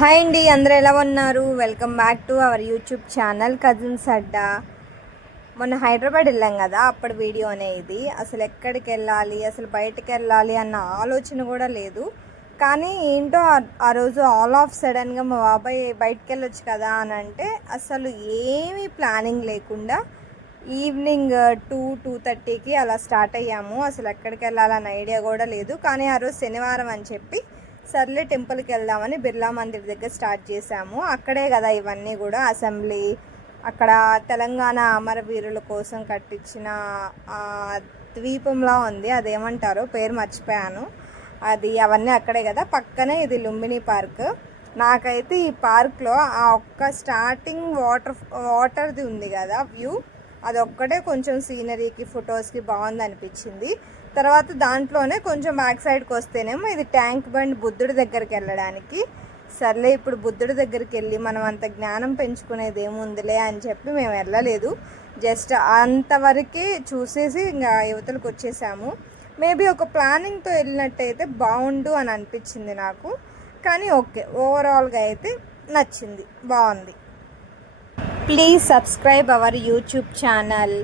Hi అండి, అందరూ ఎలా ఉన్నారు? Welcome back to our YouTube channel cousins Adda. మొన్న హైదరాబాద్ వెళ్ళాం కదా, అప్పటి వీడియోనే ఇది. అసలు ఎక్కడికి వెళ్ళాలి, అసలు బయటకు వెళ్ళాలి అన్న ఆలోచన కూడా లేదు. కానీ ఏంటో ఆ రోజు ఆల్ ఆఫ్ సడన్గా మా బాబాయ్ బయటకు వెళ్ళొచ్చు కదా అని అంటే అసలు ఏమీ ప్లానింగ్ లేకుండా ఈవినింగ్ 2-2:30కి అలా స్టార్ట్ అయ్యాము. అసలు ఎక్కడికి వెళ్ళాలన్న ఐడియా కూడా లేదు. కానీ ఆ రోజు శనివారం అని చెప్పి సర్లే టెంపుల్కి వెళ్దామని బిర్లా మందిర్ దగ్గర స్టార్ట్ చేసాము. అక్కడే కదా ఇవన్నీ కూడా అసెంబ్లీ, అక్కడ తెలంగాణ అమరవీరుల కోసం కట్టించిన ద్వీపంలా ఉంది, అదేమంటారో పేరు మర్చిపోయాను. అవన్నీ అక్కడే కదా. పక్కనే ఇది లుంబిని పార్క్. నాకైతే ఈ పార్క్లో ఆ ఒక్క స్టార్టింగ్ వాటర్ది ఉంది కదా వ్యూ, అదొక్కటే కొంచెం సీనరీకి ఫొటోస్కి బాగుంది అనిపించింది. తర్వాత దాంట్లోనే కొంచెం బ్యాక్ సైడ్కి వస్తేనేమో ఇది ట్యాంక్ బండ్ బుద్ధుడి దగ్గరికి వెళ్ళడానికి. సర్లే ఇప్పుడు బుద్ధుడి దగ్గరికి వెళ్ళి మనం అంత జ్ఞానం పెంచుకునేది ఏముందిలే అని చెప్పి మేము వెళ్ళలేదు. జస్ట్ అంతవరకే చూసేసి ఇంకా యువతలకు వచ్చేసాము. మేబీ ఒక ప్లానింగ్తో వెళ్ళినట్టయితే బాగుండు అని అనిపించింది నాకు. కానీ ఓకే, ఓవరాల్గా అయితే నచ్చింది, బాగుంది. Please subscribe our YouTube channel.